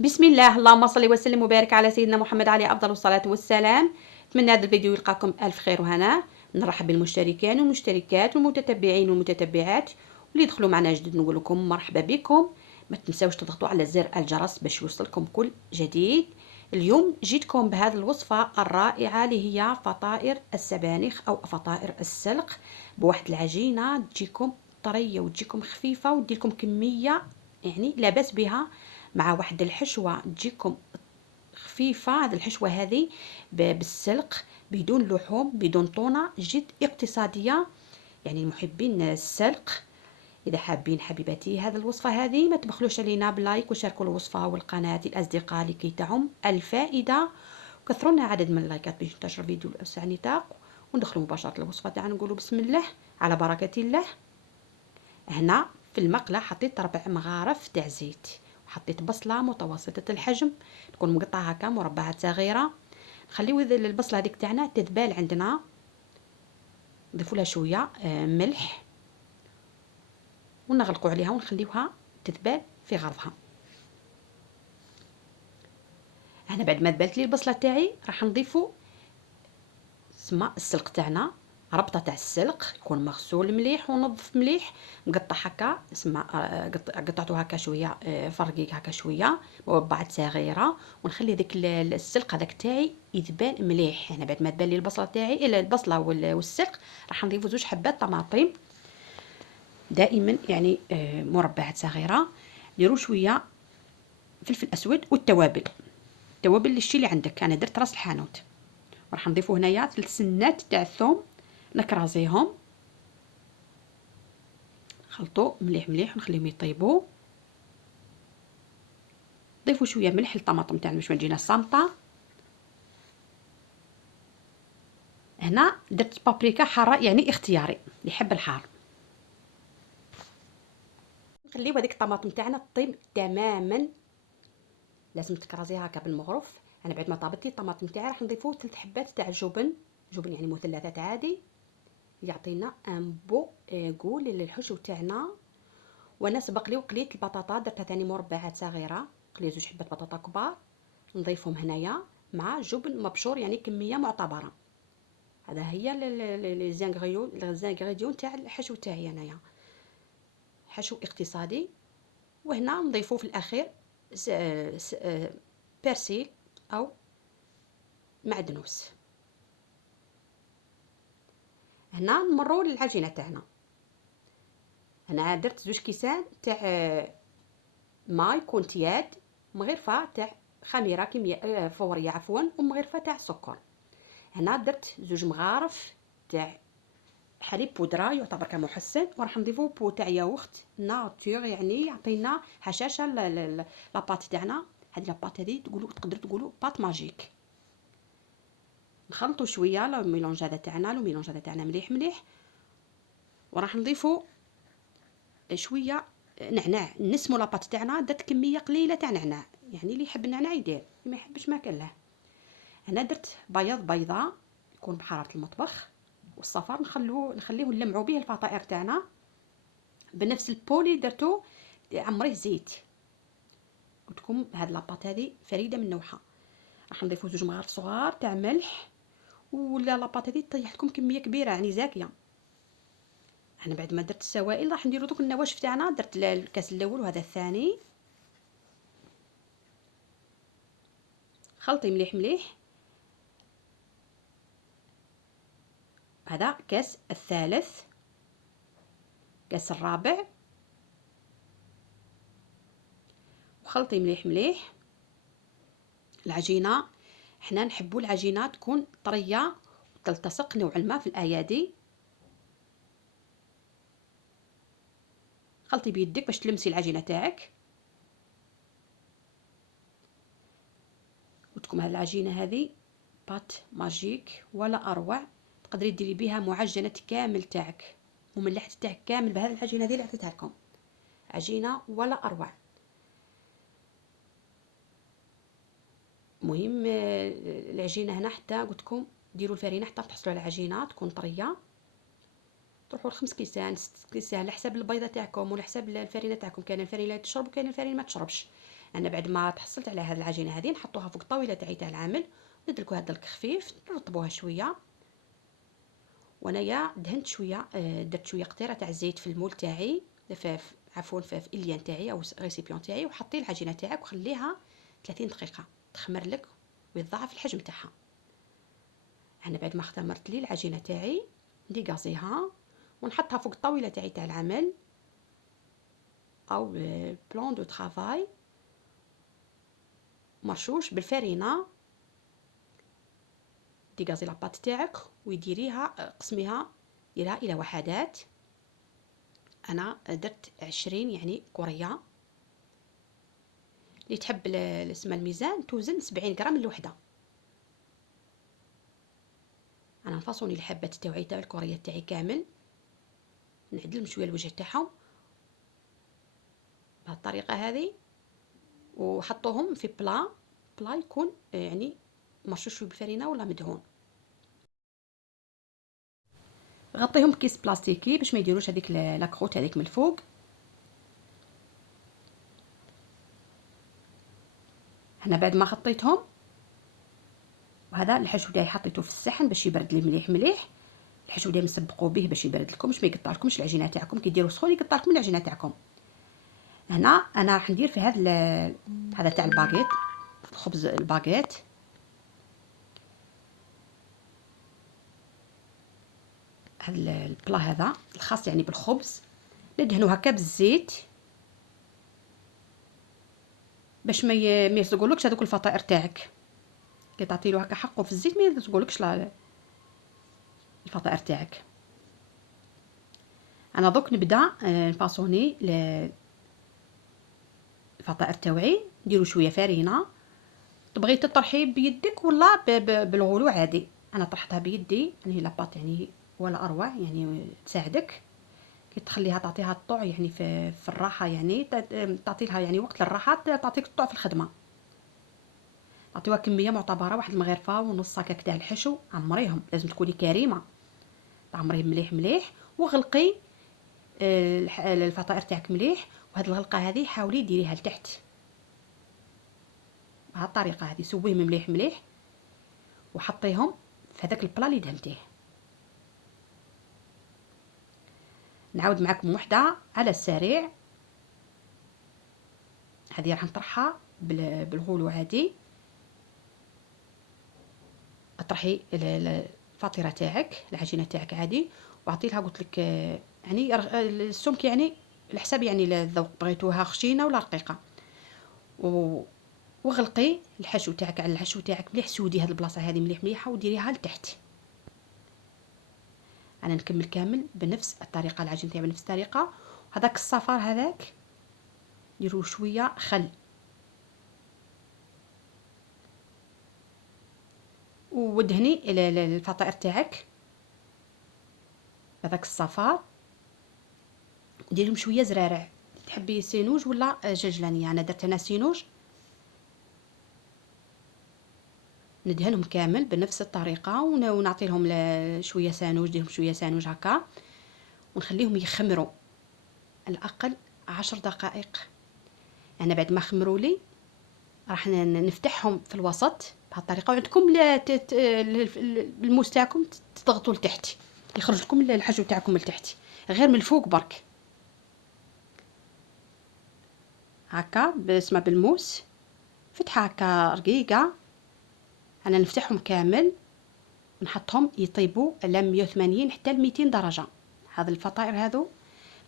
بسم الله، اللهم صل وسلم وبارك على سيدنا محمد عليه افضل الصلاه والسلام. اتمنى هذا الفيديو يلقاكم الف خير وهنا. نرحب بالمشتركين والمشتركات والمتتبعين والمتتبعات واللي يدخلوا معنا جدد، نقول لكم مرحبا بكم. ما تنساوش تضغطوا على زر الجرس باش يوصلكم كل جديد. اليوم جيتكم بهذه الوصفه الرائعه اللي هي فطائر السبانخ او فطائر السلق، بواحد العجينه تجيكم طريه وتجيكم خفيفه وتديلكم كميه يعني لا باس بها، مع واحد الحشوة تجيكم خفيفة. هذه الحشوة هذه بالسلق بدون لحوم بدون طونة، جد اقتصادية يعني المحبين السلق. إذا حابين حبيباتي هذه الوصفة هذه، ما تبخلوش علينا بلايك وشاركوا الوصفة والقناة الأصدقاء لكي تعم الفائدة، وكثروا لنا عدد من اللايكات باش ينتشر فيديو بأوسع نطاق. وندخلوا مباشرة الوصفة تاعنا، نقولوا بسم الله على بركة الله. هنا في المقلة حطيت 4 مغارف تاع زيت، وحطيت بصلة متوسطة الحجم تكون مقطعة هكا مربعات صغيرة. نخليو البصلة هذيك تاعنا تذبال عندنا، نضيفوا لها شوية ملح ونغلقوا عليها ونخليوها تذبال في غرضها. هنا بعد ما ذبلت لي البصلة تاعي راح نضيفوا سما السلق تاعنا، ربطة تاع السلق يكون مغسول مليح ونظف مليح، مقطع هكا سما قطعته هكا شويه فرقيق هكا شويه مربعات صغيره. ونخلي ديك السلق هذاك تاعي يذبان مليح. هنا بعد ما تبان لي البصله تاعي الى البصله والسلق راح نضيف 2 حبات طماطم دائما يعني مربعات صغيره. نديروا شويه فلفل اسود والتوابل، التوابل الشي اللي عندك. انا درت راس الحانوت. راح نضيفو هنايا 3 سنات تاع الثوم نكرازيهم، نخلطو مليح مليح ونخليهم يطيبوا. ضيفوا شويه ملح للطماطم تاعنا باش ما تجينا صامطه. هنا درت بابريكا حاره يعني اختياري اللي يحب الحار. نخليو هذيك الطماطم تاعنا طيب تماما، لازم تكرازيها هكا بالمغرف. انا بعد ما طابت لي الطماطم تاعي راح نضيفو 3 حبات تاع الجبن، جبن يعني مثلثات عادي، يعطينا ان بو غول للحشو تاعنا. وانا سبق لي وقليت البطاطا، درتها ثاني مربعات صغيره، قليت 2 حبات بطاطا كبار نضيفهم هنايا مع جبن مبشور يعني كميه معتبره. هذا هي لي زانغريديون تاع الحشو تاعي انايا، حشو اقتصادي. وهنا نضيفو في الاخير بيرسيل او معدنوس. هنا نمروا للعجينه تاعنا. انا درت 2 كيسان تاع ماء كونتياد، مغرفه تاع خميره كيمياء فوريه عفوا، ومغرفه تاع سكر. هنا درت 2 مغارف تاع حليب بودره يعتبر كمحسن، وراح نضيفو بو تاع ياغورت ناتور يعني يعطينا هشاشه لاباط تاعنا. هذه لاباط هذه تقدروا تقولوا باط ماجيك. نخلطوا شويه لو ميلونج هذا تاعنا، لو ميلونج هذا تاعنا مليح مليح. وراح نضيفوا شويه نعناع، نسمو لاباط تاعنا. درت كميه قليله تاع نعناع، يعني اللي يحب النعناع يدير، اللي ما يحبش ما كان له. انا درت بياض بيضه يكون بحراره المطبخ، والصفار نخليه نلمعوا به الفطائر تاعنا بنفس البولي درتو عمريه زيت. قلت لكم هاد لاباط هذه فريده من نوعها. راح نضيفوا 2 مغارف صغار تاع ملح، ولا لاباط هذه طيح لكم كميه كبيره يعني زاكيه. انا بعد ما درت السوائل راح نديرو دوك النواشف تاعنا. درت الكاس الاول وهذا الثاني، خلطي مليح مليح. هذا كاس الثالث، كاس الرابع، وخلطي مليح مليح. العجينه حنا نحبوا العجينه تكون طريه وتلتصق نوعا ما في الايادي. خلطي بيدك باش تلمسي العجينه تاعك. قلتلكم هاد العجينه هذه بات ماجيك ولا اروع. تقدري ديري بها معجنه كامل تاعك، مملحه تاعك كامل بهذه العجينه هذه اللي عطيتها لكم، عجينه ولا اروع. مهم العجينه هنا حتى قلتلكم ديروا الفرينه حتى تحصلوا على عجينه تكون طريه. تروحوا ل5 كيسان 6 كيسان على حساب البيضه تاعكم وعلى حساب الفرينه تاعكم. كاين الفرينه تشرب وكاين الفرينه ما تشربش. انا بعد ما تحصلت على هذه العجينه هذه نحطوها فوق الطاوله تاعي تاع العمل، ندلكو هذا الدلك خفيف، نرطبوها شويه. وانايا دهنت شويه، درت شويه قطيره تاع الزيت في المول تاعي، عفوا في اليان تاعي او ريسيبيون تاعي، وحطي العجينه تاعك وخليها 30 دقيقه تخمر لك ويتضاعف الحجم تاعها. انا بعد ما خمرت لي العجينه تاعي نديغازيها ونحطها فوق الطاوله تاعي تاع العمل او بلان دو طرافاي مرشوش بالفارينه. ديغازي لاباط تاعك ويديريها، قسميها ديرها الى وحدات. انا درت 20 يعني كوريه. اللي تحب اسم الميزان توزن 70 غرام الوحده. انا نفاصوني الحبات تاعي تاع الكوريه تاعي كامل، نعدلهم شويه الوجه تاعهم بهالطريقه هذه، وحطوهم في بلا يكون يعني مرشوش شويه بالفرينه ولا مدهون. غطيهم بكيس بلاستيكي باش ما يديروش هذيك لاكروت هذيك من الفوق. هنا بعد ما غطيتهم، وهذا الحشو تاعي حطيته في الصحن باش يبرد لي مليح مليح. الحشو دائما سبقوا به باش يبرد لكم، باش ما يقطع لكمش العجينه تاعكم كي ديروا سخون يقطع لكم العجينه تاعكم. هنا انا راح ندير في هذا تاع الباغيت، خبز الباغيت. هذا البلا هذا الخاص يعني بالخبز ندهنو هكا بالزيت باش ما يلصقولكش هذوك الفطائر تاعك. كي تعطيلو هكا حقه في الزيت ما يلصقولكش الفطائر تاعك. انا دوك نبدا نفاصوني الفطائر تاوعي. نديرو شويه فرينه، تبغي تطرحي بيدك ولا بالغلو عادي. انا طرحتها بيدي يعني لاباط يعني ولا اروع يعني تساعدك كي تخليها تعطيها الطوع يعني في الراحه، يعني تعطي لها يعني وقت للراحه، تعطيك الطوع في الخدمه. عطيوها كميه معتبره، واحد المغرفه ونص هكاك تاع الحشو، عمريهم لازم تكوني كريمه، تعمريهم مليح مليح وغلقي الفطائر تاعك مليح. وهاد الغلقه هذه حاولي ديريها لتحت بهالطريقه هذه، سويهم مليح مليح وحطيهم في هذاك البلا اللي دهنتيه. نعاود معكم وحده على السريع. هذه راح نطرحها بالغلو عادي. اطرحي الفطيره تاعك العجينه تاعك عادي، وعطي لها قلت لك يعني السمك يعني الحساب يعني الذوق، بغيتوها خشينه ولا رقيقه. وغلقي الحشو تاعك على الحشو تاعك مليح، سودي هاد البلاصه هذه مليح مليحه وديريها لتحت. انا نكمل كامل بنفس الطريقه، العجين تاعي بنفس الطريقه. هذاك الصفار هذاك ديروا شويه خل ودهني الفطائر تاعك هذاك الصفار، ديرهم شويه زرارع. تحبي سينوج ولا جلجلانيه؟ انا درت انا سينوج. ندهنهم كامل بنفس الطريقه ونعطي لهم شويه سانوج، نديرهم شويه سانوج هكا ونخليهم يخمروا على الاقل 10 دقائق. انا بعد ما خمروا لي راح نفتحهم في الوسط بهالطريقه، وعندكم الموس تاعكم تضغطوا لتحت يخرج لكم الحشو تاعكم لتحت، غير من الفوق برك هكا بسمه بالموس، فتحه هكا رقيقه. انا نفتحهم كامل ونحطهم يطيبوا على 180 حتى ل 200 درجه. هذا الفطائر هذو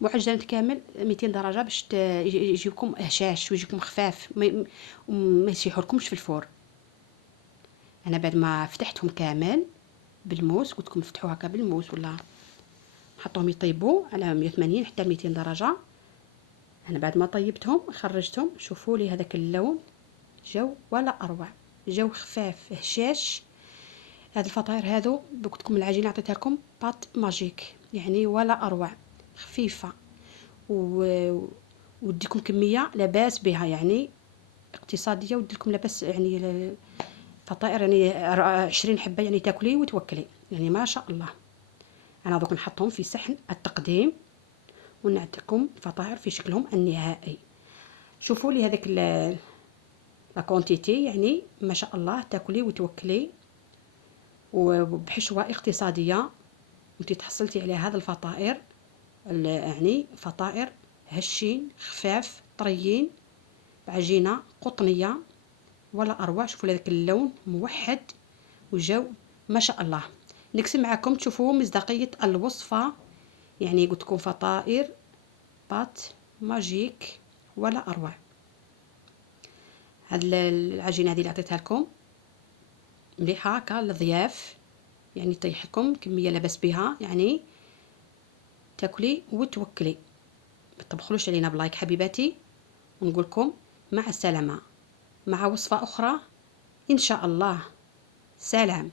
معجنات كامل 200 درجه باش يجيكم هشاش ويجيكم خفاف، ما يسيحولكمش في الفور. انا بعد ما فتحتهم كامل بالموس، قلت لكم فتحوا هكا بالموس ولا نحطهم يطيبوا على 180 حتى 200 درجه. انا بعد ما طيبتهم خرجتهم، شوفوا لي هذاك اللون جو ولا اروع، جو خفاف هشاش. هاد الفطاير هذو قلت لكم العجينه عطيتها لكم بات ماجيك يعني ولا اروع، خفيفه وديكم كميه لاباس بها يعني اقتصاديه، وديكم لاباس يعني الفطائر يعني 20 حبه يعني تاكلي وتوكلي يعني ما شاء الله. انا دوك نحطهم في صحن التقديم ونعطيكم الفطائر في شكلهم النهائي. شوفوا لي هذاك لا كونتيتي، يعني ما شاء الله تاكلي وتوكلي، وبحشوة اقتصادية وانتي تحصلتي على هذا الفطائر، يعني فطائر هشين خفاف طريين بعجينة قطنية ولا أروع. شوفوا هذاك اللون موحد وجو ما شاء الله. نقسم معكم تشوفوا مصداقية الوصفة، يعني قلت لكم فطائر بات ماجيك ولا أروع. هاد العجينة هذه اللي عطيتها لكم مليحة هكا للضياف، يعني طيح لكم كمية لاباس بها، يعني تاكلي وتوكلي. ما تبخلوش علينا بلايك حبيباتي، ونقول لكم مع السلامة مع وصفة أخرى إن شاء الله. سلام.